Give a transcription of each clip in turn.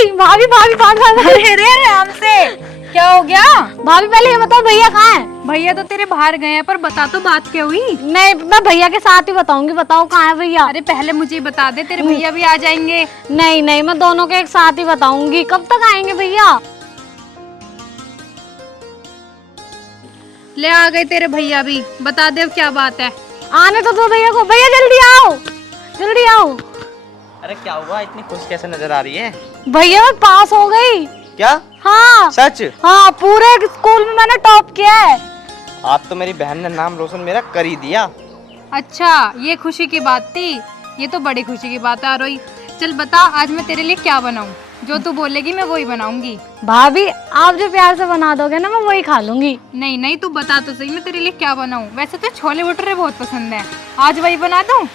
भाभी भाभी भाभी अरे रे आराम से, क्या हो गया? भाभी पहले ये बताओ भैया कहाँ है? भैया तो तेरे बाहर गए हैं, पर बता तो बात क्या हुई? नहीं मैं भैया के साथ ही बताऊंगी, बताओ कहाँ है भैया। अरे पहले मुझे बता दे, तेरे भैया भी आ जाएंगे। नहीं नहीं मैं दोनों के एक साथ ही बताऊंगी। कब तक आएंगे भैया? ले आ गए तेरे भैया भी, बता दे अब क्या बात है। आने तो दो भैया को। भैया जल्दी आओ, जल्दी आओ। अरे क्या हुआ, इतनी खुश कैसे नजर आ रही है? भैया मैं पास हो गई। क्या? हाँ सच? हाँ, पूरे स्कूल में मैंने टॉप किया है। आज तो मेरी बहन ने नाम रोशन मेरा कर ही दिया। अच्छा ये खुशी की बात थी, ये तो बड़ी खुशी की बात है आरोही। चल बता आज मैं तेरे लिए क्या बनाऊं, जो तू बोलेगी मैं वही बनाऊंगी। भाभी आप जो प्यार से बना दोगे ना मैं वही खा लूंगी। नहीं नहीं तू बता तो सही मैं तेरे लिए क्या बनाऊं। वैसे तो छोले भटूरे बहुत पसंद है, आज वही बना दूं?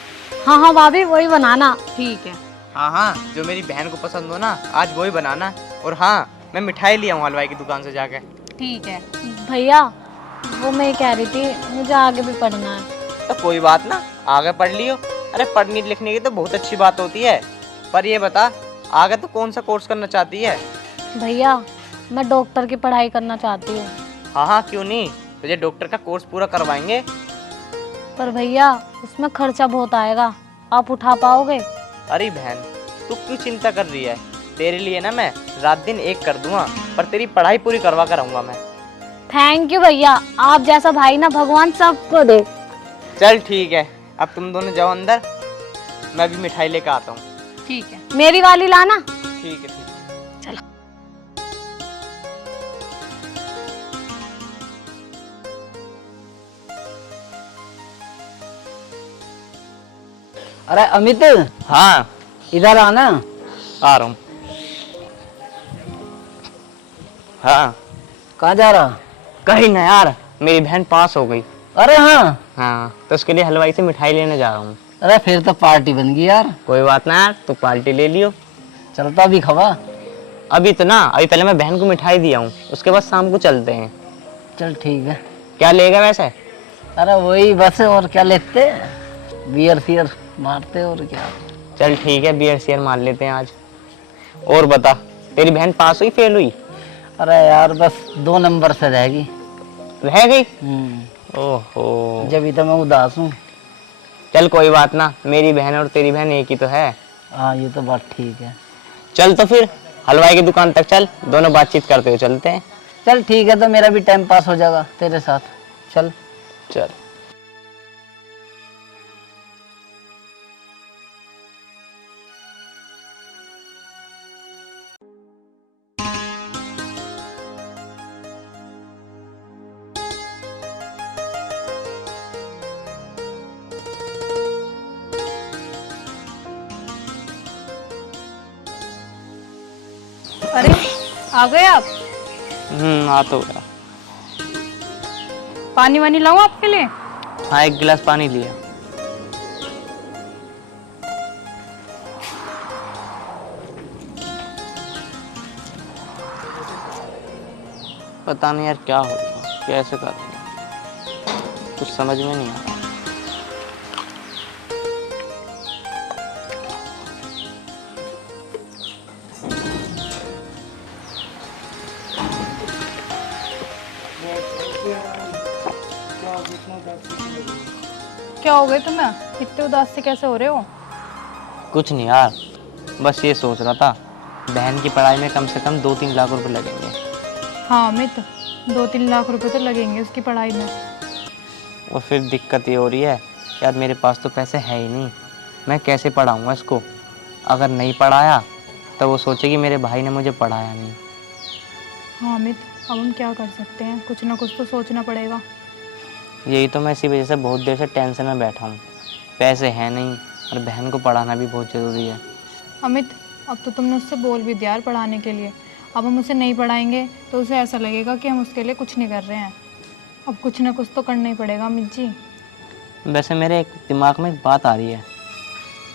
हाँ हाँ भाभी वही बनाना। ठीक है। हाँ हाँ, जो मेरी बहन को पसंद हो ना आज वही बनाना। और हाँ, मैं मिठाई लिया हूँ हलवाई की दुकान से जाके। ठीक है। भैया वो मैं कह रही थी मुझे आगे भी पढ़ना है। तो कोई बात ना, आगे पढ़ लियो। अरे पढ़ने लिखने की तो बहुत अच्छी बात होती है, पर ये बता आगे तो कौन सा कोर्स करना चाहती है? भैया मैं डॉक्टर की पढ़ाई करना चाहती हूँ। हाँ हाँ क्यों नहीं, तुझे डॉक्टर का कोर्स पूरा करवाएंगे। पर भैया उसमें खर्चा बहुत आएगा, आप उठा पाओगे? अरे बहन तू क्यों चिंता कर रही है, तेरे लिए ना मैं रात दिन एक कर दूंगा, पर तेरी पढ़ाई पूरी करवा कर रहूंगा मैं। थैंक यू भैया, आप जैसा भाई ना भगवान सबको दे। चल ठीक है, अब तुम दोनों जाओ अंदर, मैं भी मिठाई लेकर आता हूँ। ठीक है। मेरी वाली लाना। ठीक है ठीक है। अरे अमित, हाँ इधर आना। आ रहा हूँ। हाँ कहाँ जा रहा? कहीं ना यार, मेरी बहन पास हो गई। अरे हाँ, हाँ तो उसके लिए हलवाई से मिठाई लेने जा रहा हूँ। अरे फिर तो पार्टी बन गई यार। कोई बात ना यार, तू पार्टी ले लियो। चलता भी खवा। अभी तो ना, अभी पहले मैं बहन को मिठाई दिया हूँ, उसके बाद शाम को चलते हैं। चल ठीक है। क्या लेगा वैसे? अरे वही बस, और क्या लेते, बियर फियर मारते और क्या। चल ठीक है, बियर शेयर मार लेते हैं आज। और बता, तेरी बहन पास हुई फेल हुई? अरे यार बस 2 नंबर से रहेगी। रह गई? हम्म, ओहो, जब तो मैं उदास हूँ। चल कोई बात ना, मेरी बहन और तेरी बहन एक ही तो है। हाँ ये तो बात ठीक है। चल तो फिर हलवाई की दुकान तक चल, दोनों बातचीत करते हुए चलते हैं। चल ठीक है, तो मेरा भी टाइम पास हो जाएगा तेरे साथ। चल। चल। अरे आ गए आप? आ तो गया। पानी वानी लाऊं आपके लिए? हाँ एक गिलास पानी लिया। पता नहीं यार क्या होगा, कैसे करूँगा, कुछ समझ में नहीं आ रहा। क्या हो गए तुम्हें, इतने उदास से कैसे हो रहे हो? कुछ नहीं यार, बस ये सोच रहा था बहन की पढ़ाई में कम से कम 2-3 लाख रुपए लगेंगे। हाँ अमित, 2-3 लाख रुपए तो लगेंगे उसकी पढ़ाई में। और फिर दिक्कत ये हो रही है यार, मेरे पास तो पैसे है ही नहीं, मैं कैसे पढ़ाऊँगा इसको? अगर नहीं पढ़ाया तो वो सोचेगी मेरे भाई ने मुझे पढ़ाया नहीं। हाँ अमित, अब हम क्या कर सकते हैं, कुछ ना कुछ तो सोचना पड़ेगा। यही तो मैं इसी वजह से बहुत देर से टेंशन में बैठा हूँ, पैसे हैं नहीं और बहन को पढ़ाना भी बहुत ज़रूरी है। अमित अब तो तुमने उससे बोल भी दिया यार पढ़ाने के लिए, अब हम उसे नहीं पढ़ाएंगे तो उसे ऐसा लगेगा कि हम उसके लिए कुछ नहीं कर रहे हैं। अब कुछ ना कुछ तो करना ही पड़ेगा अमित जी। वैसे मेरे एक दिमाग में एक बात आ रही है,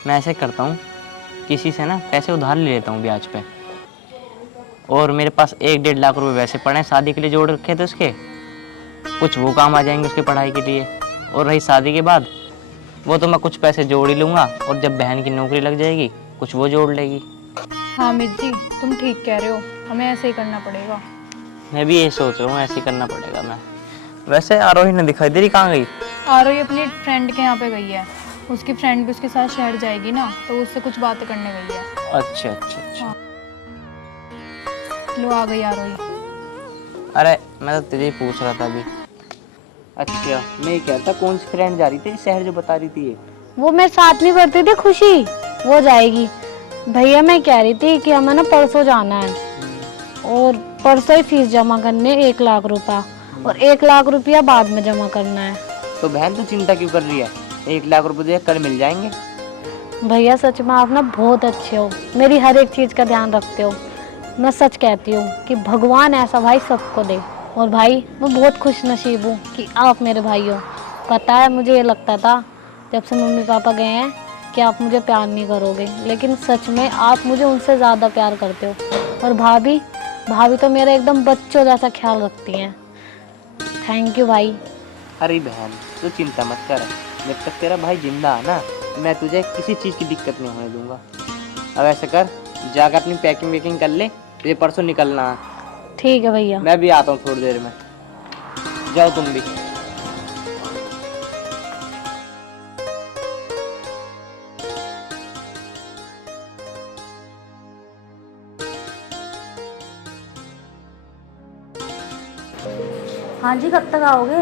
मैं ऐसे करता हूँ, किसी से ना पैसे उधार ले लेता हूँ ब्याज पे, और मेरे पास 1-1.5 लाख रुपए वैसे पड़े हैं, शादी के लिए जोड़ रखे थे उसके, कुछ वो काम आ जाएंगे उसकी पढ़ाई के लिए। और रही शादी के बाद, वो तो मैं कुछ पैसे जोड़ ही लूँगा, और जब बहन की नौकरी लग जाएगी कुछ वो जोड़ लेगी। हाँ मिर्ची, तुम ठीक कह रहे हो, हमें ऐसे ही करना पड़ेगा। मैं भी यही सोच रहा हूँ, ऐसे ही करना पड़ेगा। मैं वैसे आरोही ने दिखाई दे रही, कहाँ गई? आरोही अपनी फ्रेंड के यहाँ पे गई है, उसकी फ्रेंड भी उसके साथ शहर जाएगी ना, तो उससे कुछ बातें करने गई है। अच्छा अच्छा अच्छा। लो आ गई आरोही। अरे मैं तो तुझे ही पूछ रहा था अभी। अच्छा मैं ये कहता, कौन सी फ्रेंड जा रही थी शहर जो बता रही थी ये? वो मेरे साथ नहीं पढ़ती थी खुशी, वो जाएगी। भैया मैं कह रही थी कि हमें ना परसों जाना है, और परसों ही फीस जमा करने 1 लाख रुपया, और 1 लाख रुपया बाद में जमा करना है। तो बहन तू चिंता क्यों कर रही है? 1 लाख रुपए कल मिल जाएंगे। भैया सच में आप ना बहुत अच्छे हो, मेरी हर एक चीज़ का ध्यान रखते हो। मैं सच कहती हूँ कि भगवान ऐसा भाई सबको दे। और भाई मैं बहुत खुश नसीब हूँ कि आप मेरे भाई हो। पता है मुझे ये लगता था जब से मम्मी पापा गए हैं कि आप मुझे प्यार नहीं करोगे, लेकिन सच में आप मुझे उनसे ज़्यादा प्यार करते हो। और भाभी भाभी तो मेरा एकदम बच्चों जैसा ख्याल रखती हैं। थैंक यू भाई। अरे बहन तू चिंता मत कर, जब तक तेरा भाई जिंदा है ना, मैं तुझे किसी चीज़ की दिक्कत नहीं होने दूंगा। अब ऐसा कर, जाकर अपनी पैकिंग वैकिंग कर ले, तुझे परसों निकलना है। ठीक है भैया। मैं भी आता हूँ थोड़ी देर में, जाओ तुम भी। हाँ जी, कब तक आओगे?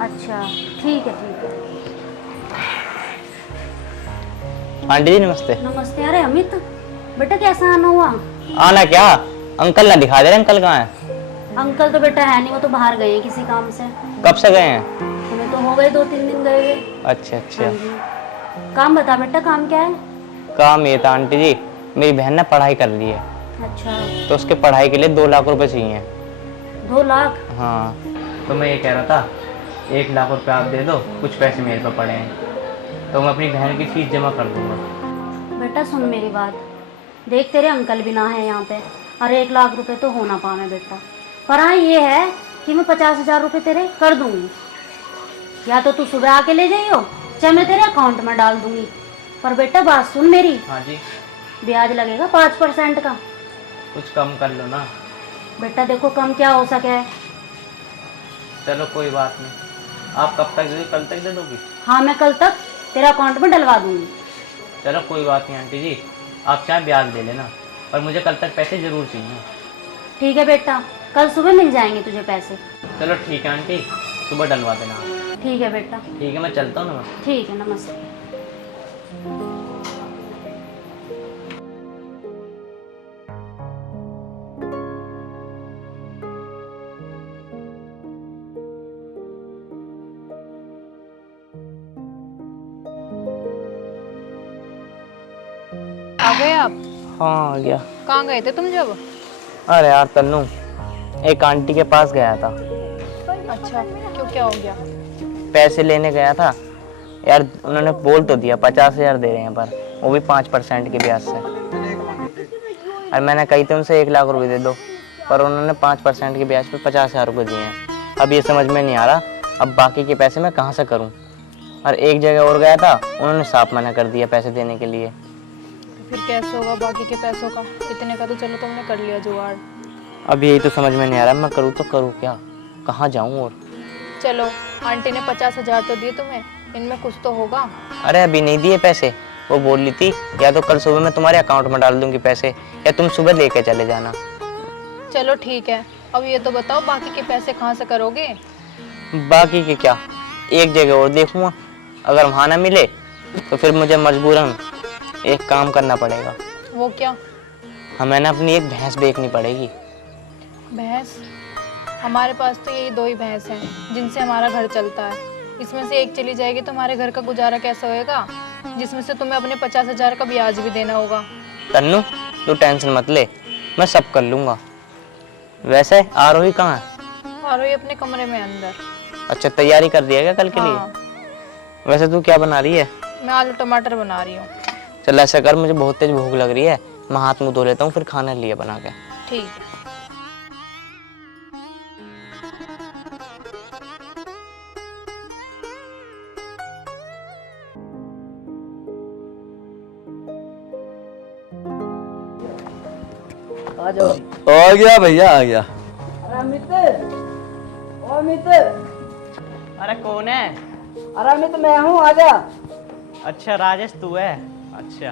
अच्छा ठीक है ठीक है। आंटी जी नमस्ते। नमस्ते। अरे अमित बेटा, कैसा आना हुआ? आना क्या, अंकल ना दिखा दे रहे, अंकल कहाँ है? अंकल तो बेटा है नहीं, वो तो बाहर गए हैं किसी काम से। कब से गए हैं? हमें तो हो गए 2-3 दिन गए हुए। अच्छा अच्छा। हाँ जी। काम बता बेटा, काम क्या है? काम ये था आंटी जी, मेरी बहन ने पढ़ाई कर ली है, अच्छा। तो उसके पढ़ाई के लिए 2 लाख रुपए चाहिए। 2 लाख? हाँ तो मैं ये कह रहा था, 1 लाख रुपए आप दे दो, कुछ पैसे मेरे पे पड़े हैं, तो मैं अपनी बहन की फीस जमा कर दूंगा। बेटा सुन मेरी बात, देख तेरे अंकल भी ना है यहाँ पे, और 1 लाख रुपए तो हो ना पावे बेटा। पर हाँ ये है कि मैं 50,000 रुपये तेरे कर दूंगी, या तो तू सुबह आके ले जाइयो, चाहे मैं तेरे अकाउंट में डाल दूंगी। पर बेटा बात सुन मेरी, हाँ जी। ब्याज लगेगा 5% का। कुछ कम कर लो ना। बेटा देखो कम क्या हो सके। चलो कोई बात नहीं, आप कब तक दे दोगे? कल तक दे दोगी? हाँ मैं कल तक तेरा अकाउंट में डलवा दूंगी। चलो कोई बात नहीं आंटी जी, आप चाहे ब्याज दे लेना, पर मुझे कल तक पैसे ज़रूर चाहिए। ठीक है बेटा, कल सुबह मिल जाएंगे तुझे पैसे। चलो ठीक है आंटी, सुबह डलवा देना। ठीक है बेटा। ठीक है मैं चलता हूँ, नमस्ते। ठीक है, नमस्ते। आ गए आप? हाँ आ गया। कहाँ गए थे तुम जब? अरे यार तन्नू, एक आंटी के पास गया था। अच्छा क्यों, क्या हो गया? पैसे लेने गया था यार, उन्होंने बोल तो दिया 50,000 दे रहे हैं, पर वो भी 5% के ब्याज से। और मैंने कही थी उनसे 1 लाख रुपए दे दो, पर उन्होंने 5% के ब्याज पे 50,000 रुपये दिए हैं। अब ये समझ में नहीं आ रहा, अब बाकी के पैसे मैं कहाँ से करूँ। और एक जगह और गया था, उन्होंने साफ मना कर दिया पैसे देने के लिए। तो फिर कैसे होगा बाकी के पैसों का? इतने का तो चलो तुमने कर लिया जुगाड़। अब यही तो समझ में नहीं आ रहा, मैं करूँ तो करूँ क्या, कहाँ जाऊँ। और चलो आंटी ने 50,000 तो दिए तुम्हें, इनमें कुछ तो होगा। अरे अभी नहीं दिए पैसे, वो बोल रही थी या तो कल सुबह मैं तुम्हारे अकाउंट में डाल दूंगी पैसे, या तुम सुबह लेके चले जाना। चलो ठीक है, अब ये तो बताओ बाकी के पैसे कहाँ से करोगे? बाकी के क्या, एक जगह और देखूंगा, अगर वहाँ ना मिले तो फिर मुझे मजबूरन एक काम करना पड़ेगा। वो क्या? हमें ना अपनी एक भैंस बेचनी पड़ेगी। भैंस? हमारे पास तो यही 2 ही भैंस हैं जिनसे हमारा घर चलता है। इसमें से एक चली जाएगी तो हमारे घर का गुजारा कैसे होएगा, जिसमें से तुम्हें अपने 50,000 का ब्याज भी देना होगा। तन्नू तू टेंशन मत ले, मैं सब कर लूँगा। वैसे आरोही कहाँ है? आरोही अपने कमरे में अंदर। अच्छा तैयारी कर दिया क्या कल के हाँ। लिए? वैसे तू क्या बना रही है? मैं आलू टमाटर बना रही हूँ। चल ऐसा कर, मुझे बहुत तेज भूख लग रही है, मैं हाथ मुँह धो लेता हूँ, फिर खाना लिया बना के। ठीक है। आ जाओ जी। आ गया भैया आ गया। अरे अमित, ओ अमित, अरे कौन है? अरे अमित मैं हूँ, आजा। अच्छा राजेश तू है। अच्छा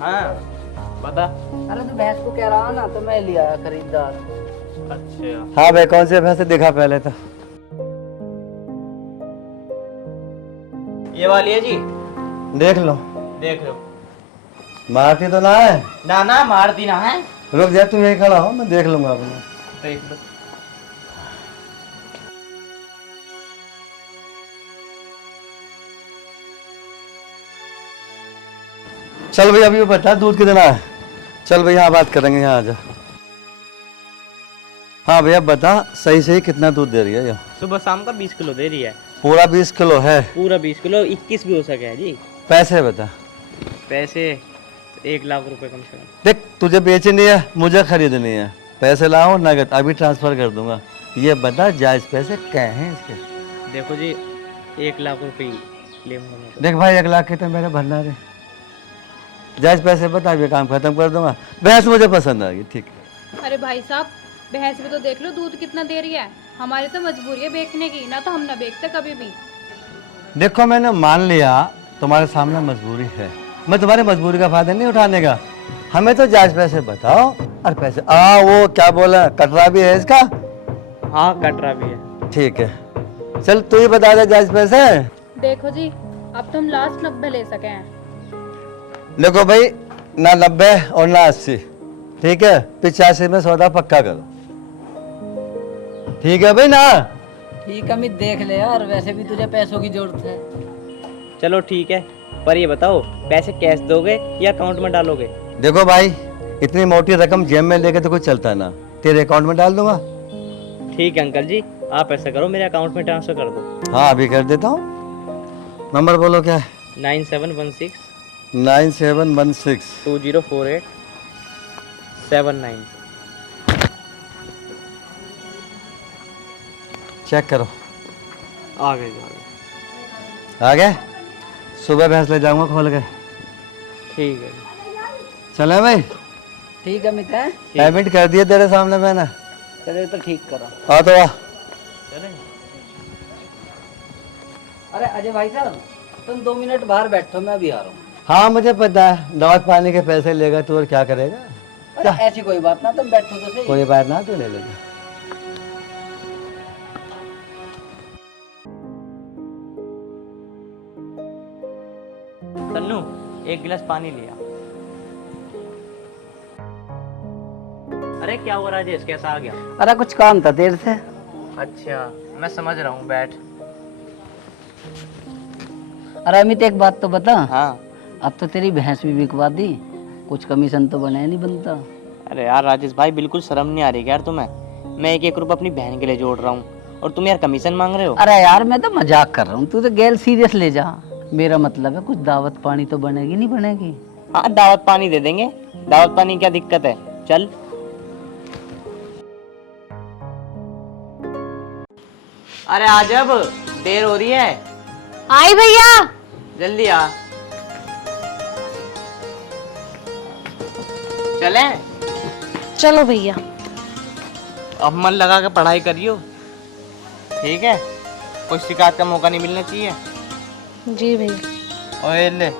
हाँ बता। अरे तू भैंस को कह रहा ना, तो मैं ले आया खरीदार। अच्छा हाँ भाई कौन से भैंसे दिखा पहले तो। ये वाली है जी, देख लो। देख लो। मारती तो ना है? ना ना मारती ना है। रुक जा तुम यही खड़ा हो, मैं देख लूंगा अपना। देख लो। चल भैया अभी बता दूध कितना है? चल भैया बात करेंगे, यहाँ आ जा। हाँ भैया बता सही सही कितना दूध दे रही है ये? सुबह शाम का 20 किलो दे रही है। पूरा 20 किलो है? पूरा 20 किलो, 21 भी हो सके है जी। पैसे बता। पैसे 1 लाख रुपए कम से कम। देख तुझे बेचनी है, मुझे खरीदनी है, पैसे लाओ नगद अभी ट्रांसफर कर दूंगा। ये बता जायज पैसे क्या हैं इसके? देखो जी 1 लाख रुपए लेंगे मैं तो। देख भाई 1 लाख के तो मेरे भरना रे, जायज पैसे बता, ये काम खत्म कर दूंगा। भैंस मुझे पसंद आ गई, ठीक है। अरे भाई साहब, भैंस भी तो देख लो दूध कितना दे रही है। हमारी तो मजबूरी है बेचने की, ना तो हम ना बेचते कभी भी। देखो मैंने मान लिया तुम्हारे सामने मजबूरी है, मैं तुम्हारी मजबूरी का फायदा नहीं उठाने का। हमें तो जायज पैसे बताओ। और पैसे वो क्या बोला, कटरा भी है इसका? हाँ कटरा भी है। ठीक है चल तू ही बता दे जायज पैसे। देखो जी अब तो हम लास्ट 90 ले सके हैं। देखो भाई ना 90 और ना 80, ठीक है 85 में सौदा पक्का करो, ठीक है भाई ना? ठीक है अमित देख ले यार, वैसे भी तुझे पैसों की जरूरत है। चलो ठीक है, पर ये बताओ पैसे कैश दोगे या अकाउंट में डालोगे? देखो भाई इतनी मोटी रकम जेब में लेके तो कुछ चलता ना, तेरे अकाउंट में डाल दूंगा। ठीक है अंकल जी, आप ऐसा करो मेरे अकाउंट में ट्रांसफर कर दो। हाँ अभी कर देता हूँ। नंबर बोलो क्या है? 9716 9716 2048 79। चेक करो। आ गए। आ गए? सुबह भैंस ले जाऊंगा खोल के। ठीक है। चले भाई? ठीक है अमित है, पेमेंट कर दिए तेरे सामने मैंने। चले तो ठीक करो। आ तो आ। चलें। अरे अजय भाई साहब तुम 2 मिनट बाहर बैठो, मैं अभी आ रहा हूँ। हाँ मुझे पता है, दावत पानी के पैसे लेगा तू और क्या करेगा। अरे ऐसी कोई बात ना, तुम बैठो तो सही। कोई बात ना, तू ले लेगा। तन्नू 1 गिलास पानी लिया। अरे क्या हुआ राजेश, कैसा आ गया? अरे कुछ काम था देर से। अच्छा मैं समझ रहा हूँ, बैठ। अरे अमित एक बात तो बता। हाँ। अब तो तेरी भैंस भी बिकवा दी, कुछ कमीशन तो बना नहीं बनता। अरे यार राजेश भाई बिल्कुल शर्म नहीं आ रही यार तुम्हें? मैं 1-1 रुपये अपनी बहन के लिए जोड़ रहा हूँ और तुम यार कमीशन मांग रहे हो। अरे यार मैं तो मजाक कर रहा हूँ, तू तो गैल सीरियस ले जा। मेरा मतलब है कुछ दावत पानी तो बनेगी नहीं बनेगी? हाँ दावत पानी दे देंगे, दावत पानी क्या दिक्कत है, चल। अरे आ जा, अब देर हो रही है। आई भैया। जल्दी आ। चले? चलो भैया। अब मन लगा के पढ़ाई करियो, ठीक है? कोई शिकायत का मौका नहीं मिलना चाहिए। जी भैया। ओए ले,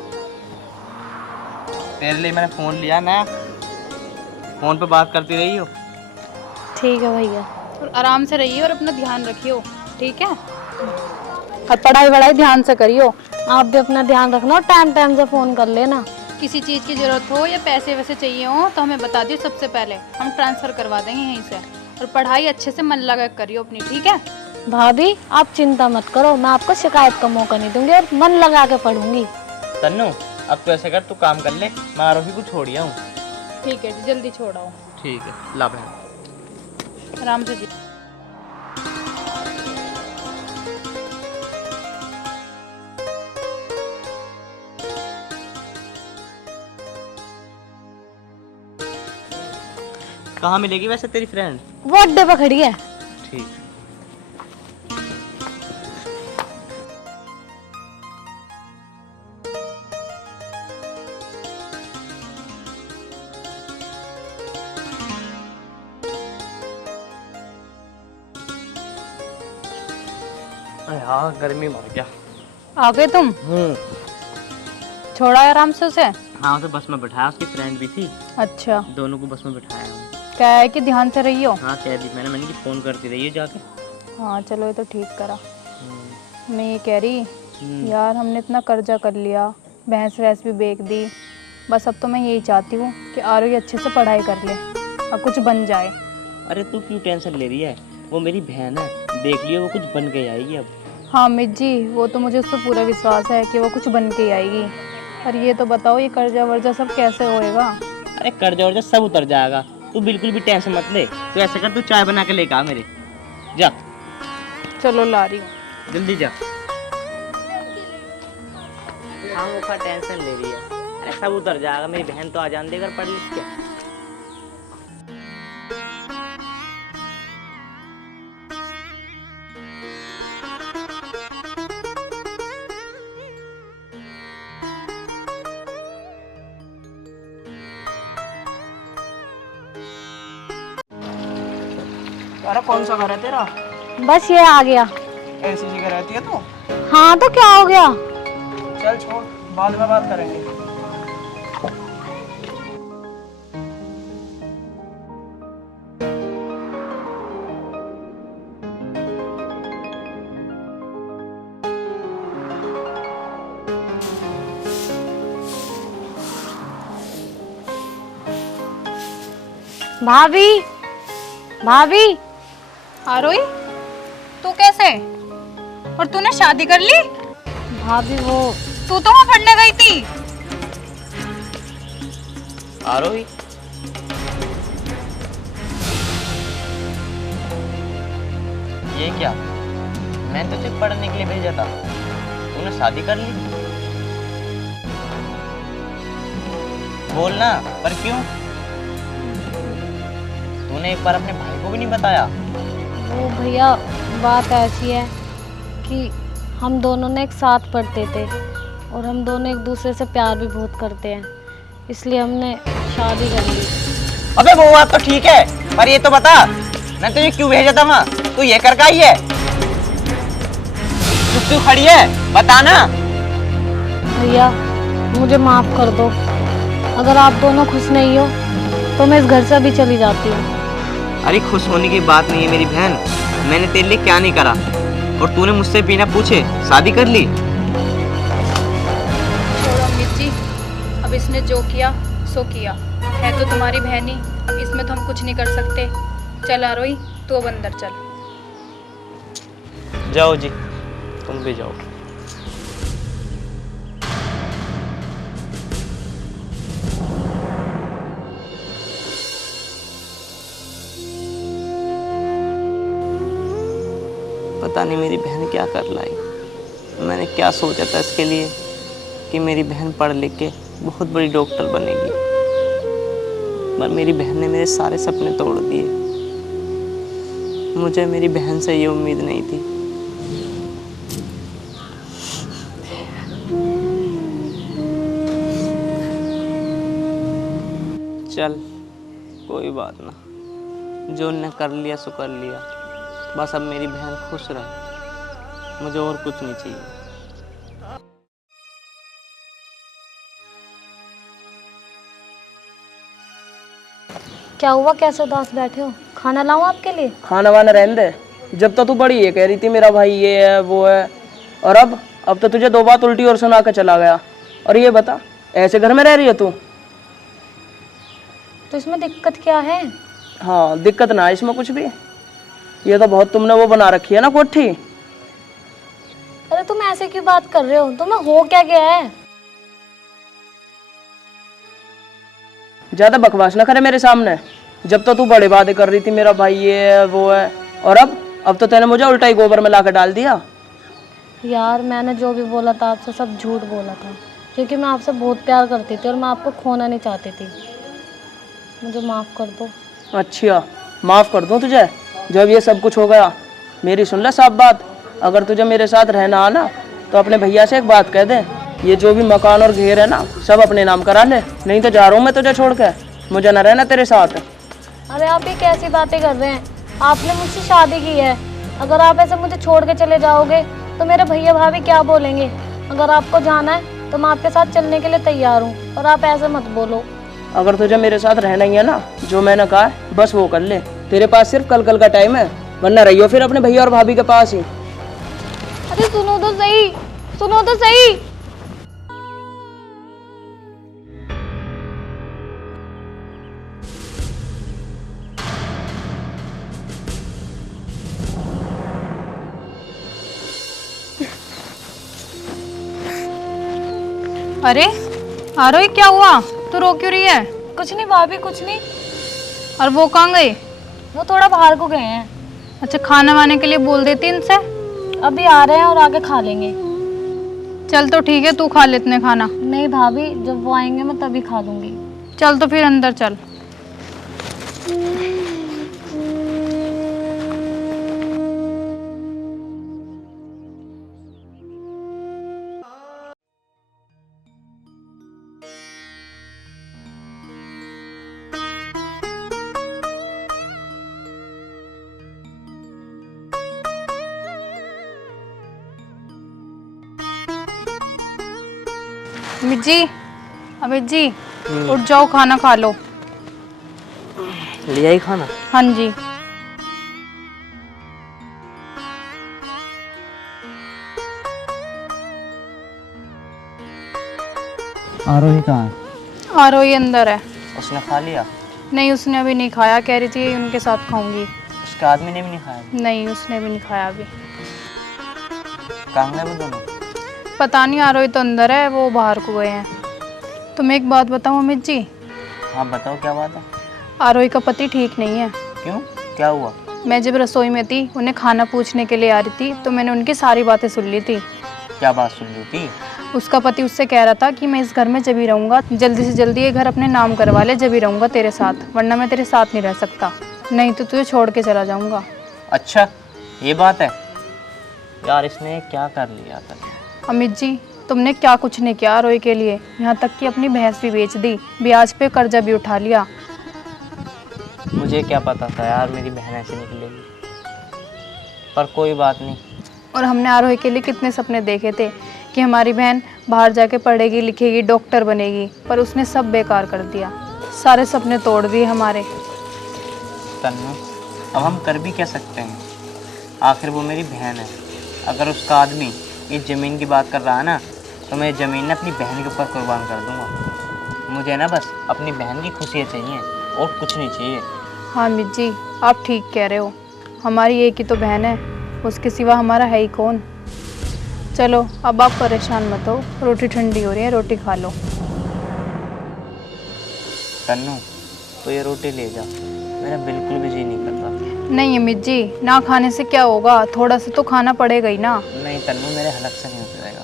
तेरे लिए मैंने फोन लिया नया, फोन पे बात करती रही हो। ठीक है भैया। और आराम से रहिए और अपना ध्यान रखियो, ठीक है? और पढ़ाई वढ़ाई ध्यान से करियो। आप भी अपना ध्यान रखना और टाइम टाइम से फ़ोन कर लेना। किसी चीज़ की ज़रूरत हो या पैसे वैसे चाहिए हो तो हमें बता दियो सबसे पहले, हम ट्रांसफ़र करवा देंगे यहीं से। और पढ़ाई अच्छे से मन लगा कर करियो अपनी, ठीक है? भाभी आप चिंता मत करो, मैं आपको शिकायत का मौका नहीं दूंगी और मन लगा के पढ़ूंगी। तन्नू अब तो ऐसे कर, तू काम कर ले, मैं आरोही को छोड़ आऊँ। ठीक है जी, जल्दी छोड़ाओ। ठीक है, ला बहन। आराम से जी। कहाँ मिलेगी वैसे तेरी फ्रेंड? वो अड्डे पर खड़ी है। ठीक। हाँ गर्मी मर गया। आ गए तुम? छोड़ा है आराम से उसे? हाँ उसे बस में बैठाया, उसकी फ्रेंड भी थी, अच्छा। दोनों को बस में बैठाया हूँ। क्या है कि ध्यान से रहियो। हाँ कह दी मैंने कि फ़ोन करती रहिए जाके। हाँ चलो ये तो ठीक करा। मैं ये कह रही यार, हमने इतना कर्जा कर लिया, भैंस वैस भी बेच दी, बस अब तो मैं यही चाहती हूँ कि आरोही अच्छे से पढ़ाई कर ले और कुछ बन जाए। अरे तू क्यों टेंशन ले रही है, वो मेरी बहन है, देख लियो वो कुछ बन के आएगी अब। हाँ अमित जी, वो तो मुझे उस पर पूरा विश्वास है कि वो कुछ बन के ही आएगी। पर ये तो बताओ ये कर्जा वर्जा सब कैसे होएगा? अरे कर्जा वर्जा सब उतर जाएगा, तू बिल्कुल भी टेंशन मत ले। तू ऐसा कर, तू चाय बना के लेके आ मेरे, जा चलो ला रही हूँ। जल्दी जा। हाँ वो का टेंशन ले रही है, अरे सब उतर जाएगा, मेरी बहन तो आ जान देकर पढ़ लिख के। अरे कौन सा घर है तेरा? बस ये आ गया। ऐसी जगह रहती है तू? हाँ तो क्या हो गया? चल छोड़, बाद में बात करेंगे। भाभी, भाभी, आरोही तू कैसे? और तूने शादी कर ली? भाभी वो तू तो वहाँ पढ़ने गई थी। आरोही ये क्या, मैं तुझे पढ़ने के लिए भेजा था, तूने शादी कर ली? बोलना, पर क्यों? तूने एक बार अपने भाई को भी नहीं बताया? वो भैया बात ऐसी है कि हम दोनों ने एक साथ पढ़ते थे और हम दोनों एक दूसरे से प्यार भी बहुत करते हैं, इसलिए हमने शादी कर ली। अबे वो बात तो ठीक है, पर ये तो बता मैं तुझे क्यों भेजा था वहाँ? तू ये कर का ही है? चुप क्यों खड़ी है, बता ना। भैया मुझे माफ़ कर दो, अगर आप दोनों खुश नहीं हो तो मैं इस घर से अभी चली जाती हूँ। अरे खुश होने की बात नहीं है मेरी बहन, मैंने तेरे लिए क्या नहीं करा और तूने मुझसे बिना पूछे शादी कर ली। छोड़ो अमित जी, अब इसने जो किया सो किया, है तो तुम्हारी बहन ही, अब इसमें तो हम कुछ नहीं कर सकते। चल आरोही तू अब अंदर चल। जाओ जी, तुम भी जाओ। पता नहीं मेरी बहन क्या कर लाई, मैंने क्या सोचा था इसके लिए कि मेरी बहन पढ़ लिख के बहुत बड़ी डॉक्टर बनेगी, पर मेरी बहन ने मेरे सारे सपने तोड़ दिए। मुझे मेरी बहन से ये उम्मीद नहीं थी। चल कोई बात ना, जो उनने कर लिया सो कर लिया, बस अब मेरी बहन खुश रहे, मुझे और कुछ नहीं चाहिए। क्या हुआ, कैसे उदास बैठे हो? खाना लाऊं आपके लिए? खाना वाना रहने दे, जब तक तू बड़ी ये कह रही थी मेरा भाई ये है वो है, और अब तो तुझे दो बात उल्टी और सुना के चला गया। और ये बता, ऐसे घर में रह रही है तू? तो इसमें दिक्कत क्या है? हाँ दिक्कत ना है इसमें कुछ भी, ये तो बहुत तुमने वो बना रखी है ना कोठी। अरे तुम ऐसे क्यों बात कर रहे हो? तुम्हें हो क्या गया है? ज्यादा बकवास ना करे मेरे सामने, जब तो तू बड़े वादे कर रही थी मेरा भाई ये है वो है, और अब तो तूने मुझे उल्टा ही गोबर में ला कर डाल दिया। यार मैंने जो भी बोला था आपसे सब झूठ बोला था, क्योंकि मैं आपसे बहुत प्यार करती थी और मैं आपको खोना नहीं चाहती थी। मुझे माफ़ कर दो। अच्छा माफ़ कर दूँ तुझे? जब ये सब कुछ हो गया, मेरी सुन ले साफ बात, अगर तुझे मेरे साथ रहना आना तो अपने भैया से एक बात कह दे, ये जो भी मकान और घेर है ना सब अपने नाम करा ले, नहीं तो जा रहा हूँ मैं तुझे छोड़ के, मुझे ना रहना तेरे साथ। अरे आप ये कैसी बातें कर रहे हैं? आपने मुझसे शादी की है, अगर आप ऐसे मुझे छोड़ के चले जाओगे तो मेरे भैया भाभी क्या बोलेंगे। अगर आपको जाना है तो मैं आपके साथ चलने के लिए तैयार हूँ, पर आप ऐसे मत बोलो। अगर तुझे मेरे साथ रहना ही है ना, जो मैंने कहा है बस वो कर ले। तेरे पास सिर्फ कल कल का टाइम है, वरना रहियो फिर अपने भैया और भाभी के पास ही। अरे सुनो तो सही, सुनो तो सही। अरे आरोही, क्या हुआ? तू रो क्यों रही है? कुछ नहीं भाभी, कुछ नहीं। और वो कहाँ गए? वो थोड़ा बाहर को गए हैं। अच्छा, खाना वाने के लिए बोल देती इनसे। अभी आ रहे हैं और आके खा लेंगे। चल तो ठीक है, तू खा ले इतने खाना। नहीं भाभी, जब वो आएंगे मैं तभी खा लूंगी। चल तो फिर अंदर चल। अमित जी, अमित जी, उठ जाओ, खाना खा लो। लिया ही खाना? हाँ जी। आरोही कहाँ है? आरोही अंदर है। उसने खा लिया? नहीं, उसने अभी नहीं खाया, कह रही थी उनके साथ खाऊंगी। उसके आदमी ने भी नहीं खाया? नहीं, उसने भी नहीं खाया अभी। कहाँ गए वो दोनों? पता नहीं, आरोही तो अंदर है, वो बाहर को गए हैं। तुम्हें एक बात बताऊं अमित जी? हाँ बताओ, क्या बात है? आरोही का पति ठीक नहीं है। क्यों, क्या हुआ? मैं जब रसोई में थी, उन्हें खाना पूछने के लिए आ रही थी, तो मैंने उनकी सारी बातें सुन ली थी। क्या बात सुन ली थी? उसका पति उससे कह रहा था कि मैं इस घर में जब ही रहूँगा, जल्दी से जल्दी ये घर अपने नाम करवा ले, जब ही रहूँगा तेरे साथ, वरना मैं तेरे साथ नहीं रह सकता, नहीं तो तुझे छोड़ के चला जाऊँगा। अच्छा, ये बात है? यार इसने क्या कर लिया था? अमित जी, तुमने क्या कुछ नहीं किया आरोही के लिए, यहाँ तक कि अपनी भैंस भी बेच दी, ब्याज पे कर्जा भी उठा लिया। मुझे क्या पता था यार मेरी बहन ऐसे निकलेगी, पर कोई बात नहीं। और हमने आरोही के लिए कितने सपने देखे थे कि हमारी बहन बाहर जाके पढ़ेगी लिखेगी, डॉक्टर बनेगी, पर उसने सब बेकार कर दिया, सारे सपने तोड़ दिए हमारे। तन्नू, अब हम कर भी क्या सकते हैं? आखिर वो मेरी बहन है। अगर उसका आदमी इस ज़मीन की बात कर रहा है ना, तो मैं ज़मीन ना अपनी बहन के ऊपर कुर्बान कर दूंगा। मुझे ना बस अपनी बहन की खुशियाँ चाहिए और कुछ नहीं चाहिए। हाँ अमित जी, आप ठीक कह रहे हो, हमारी एक ही तो बहन है, उसके सिवा हमारा है ही कौन। चलो अब आप परेशान मत हो, रोटी ठंडी हो रही है, रोटी खा लो। तन्नू, तो ये रोटी ले जा, मेरा बिल्कुल भी जी नहीं कर रहा। नहीं अमित जी, ना खाने से क्या होगा, थोड़ा सा तो खाना पड़ेगा ही ना। नहीं तन्नू, मेरे हलक से नहीं उतरेगा।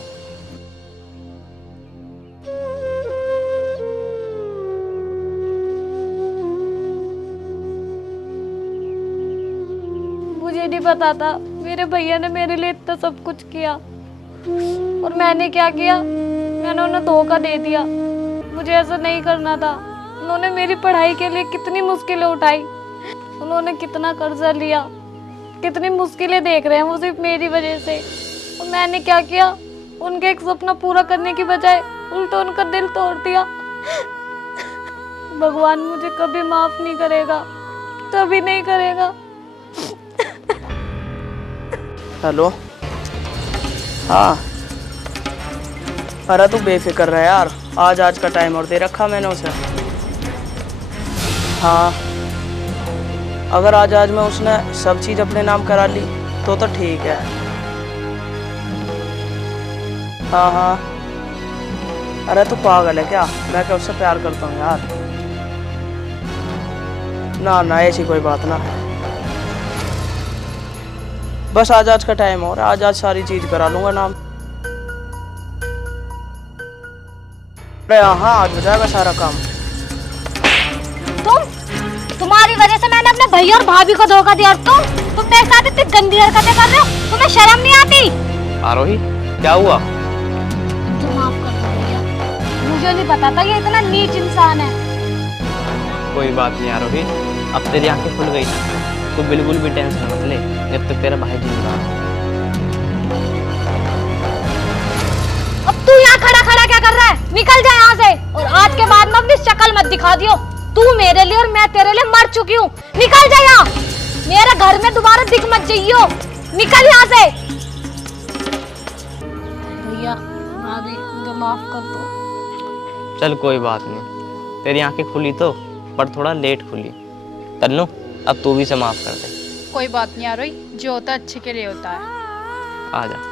मुझे नहीं पता था, मेरे भैया ने मेरे लिए इतना सब कुछ किया, और मैंने क्या किया, मैंने उन्हें धोखा दे दिया। मुझे ऐसा नहीं करना था। उन्होंने मेरी पढ़ाई के लिए कितनी मुश्किलें उठाई, उन्होंने कितना कर्जा लिया, कितनी मुश्किलें देख रहे हैं वो सिर्फ मेरी वजह से। और मैंने क्या किया, उनके एक सपना पूरा करने की बजाय उल्टा उनका दिल तोड़ दिया। भगवान मुझे कभी माफ नहीं करेगा, कभी नहीं करेगा। हेलो। हाँ, अरे तू बेफिक्र रह यार, आज का टाइम और दे रखा मैंने उसे। हाँ, अगर आज में उसने सब चीज़ अपने नाम करा ली तो ठीक है। हाँ हाँ, अरे तू पागल है क्या, मैं क्या उससे प्यार करता हूँ यार? ना ना, ऐसी कोई बात ना है, बस आज का टाइम और आज सारी चीज करा लूंगा नाम। अरे हाँ, आज हो जाएगा सारा काम। तुम्हारी वजह से मैंने अपने भैया और भाभी को धोखा दिया, और तुम मेरे साथ इतनी गंदी हरकतें कर रहे हो, तुम्हें शर्म नहीं आती? आरोही, क्या हुआ? मुझे माफ कर दो भैया, मुझे नहीं पता था ये इतना नीच इंसान है। कोई बात नहीं आरोही, अब तेरी आंखें खुल गई ना, तू बिल्कुल भी टेंशन मत ले, जब तक तेरा भाई जिंदा है। खड़ा क्या कर रहा है? निकल जा यहाँ से। और आज के बाद में अपनी शक्ल मत दिखा दियो। तू मेरे लिए और मैं तेरे लिए मर चुकी हूँ। निकल जा यहाँ, मेरे घर में दोबारा दिख मत जाइयो। निकल यहाँ से। भैया भाभी मुझे माफ कर दो। चल कोई बात नहीं, तेरी आंखें खुली तो, पर थोड़ा लेट खुली। तन्नू अब तू भी से माफ कर दे। कोई बात नहीं यारोई, जो होता है अच्छे के लिए होता है। आ जा।